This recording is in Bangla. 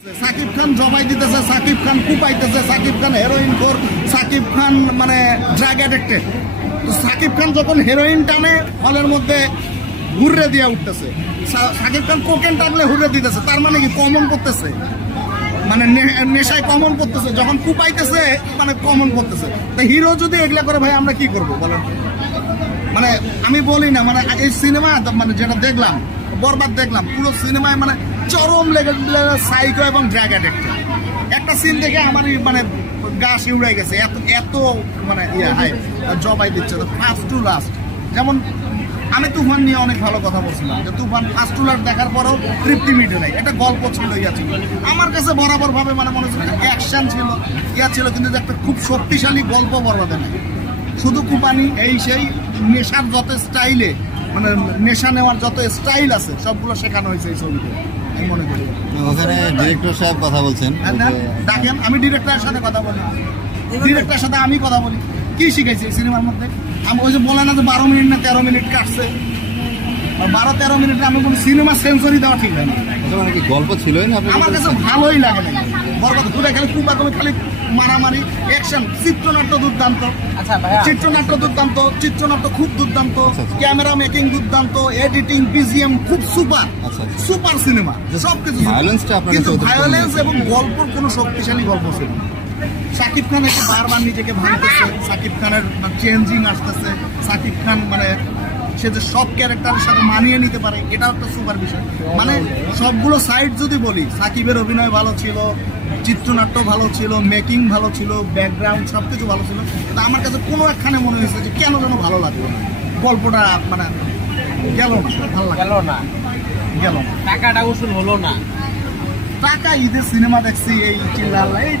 সাকিব খান জবাই দিতেছে, সাকিব খান কুপাইতেছে, সাকিব খান হেরোইন খোর, সাকিব খান মানে ড্রাগ অ্যাডিক্টেড। তো সাকিব খান যখন হেরোইন টানে হলের মধ্যে হুররে দিয়ে উঠতেছে, সাকিব খান কোকেন টানলে হুররে দিতেছে, তার মানে কি কমন করতেছে, মানে নেশায় কমন করতেছে, যখন কুপাইতেছে মানে কমন করতেছে। তো হিরো যদি এগুলা করে ভাই আমরা কি করবো বলেন? মানে আমি বলি না, মানে এই সিনেমা মানে যেটা দেখলাম বরবাদ দেখলাম, পুরো সিনেমায় মানে চরম লেভেলের সাইকো এবং ড্রাগ অ্যাডিক্ট। একটা সিন দেখে আমার মানে গা শিউড়াই গেছে, এত এত মানে হাই জবাই দিচ্ছে ফার্স্ট টু লাস্ট। যেমন আমি তুফান নিয়ে অনেক ভালো কথা বলছিলাম যে তুফান ফার্স্ট টু লাস্ট দেখার পরও তৃপ্তি মিটে নাই, একটা গল্প ছিল, ছিল আমার কাছে বরাবর ভাবে মানে মনে হচ্ছে অ্যাকশন ছিল, ছিল, কিন্তু একটা খুব শক্তিশালী গল্প বরবাদে নাই। শুধু কুপানি এই সেই নেশার যত স্টাইলে মানে নেশা নেওয়ার যত স্টাইল আছে সবগুলো শেখানো হয়েছে এই ছবিতে আমি মনে করি। ওখানে ডিরেক্টর সাহেব কথা বলছেন, দেখেন আমি ডিরেক্টরের সাথে কথা বলি, ডিরেক্টরের সাথে আমি কথা বলি, কি শিখাইছি এই সিনেমার মধ্যে? আমি ওই যে বলে না যে 12 মিনিট না 13 মিনিট কাটছে, 12-13 মিনিটে আমি কোনো সিনেমা সেন্সরি দেওয়া ঠিক হয় না। মানে কি গল্প ছিলই না? আমার কাছে ভালোই লাগে না, বরবাদ ঘুরে খালি কুপাগুলো খালি মারামারি, অ্যাকশন, চিত্রনাট্য দুর্দান্ত, চিত্রনাট্য দুর্দান্ত, চিত্রনাট্য খুব দুর্দান্ত, ক্যামেরা মেকিং দুর্দান্ত, এডিটিং, বিজিএম খুব সুপার, সুপার সিনেমা সবকিছু। কিন্তু ভায়োলেন্স এবং গল্পর কোনো শক্তিশালী গল্প ছিল না। সাকিব খান এসে বারবার নিজেকে ভাঙতেছে, সাকিব খানের চেঞ্জিং আসতেছে, সাকিব খান মানে সে যে সব ক্যারেক্টারের সাথে মানিয়ে নিতে পারে, এটাও একটা সুপার বিষয়। মানে সবগুলো সাইড যদি বলি, সাকিবের অভিনয় ভালো ছিল, চিত্রনাট্য ভালো ছিল, মেকিং ভালো ছিল, ব্যাকগ্রাউন্ড সব কিছু ভালো ছিল, কিন্তু আমার কাছে কোনো একখানে মনে হয়েছে যে কেন যেন ভালো লাগলো না, গল্পটা মানে গেল না, ভালো লাগলো না, গেল না, টাকাটা উসুল হলো না। টাকা ঈদের সিনেমা দেখছি এই চিল্লাল এই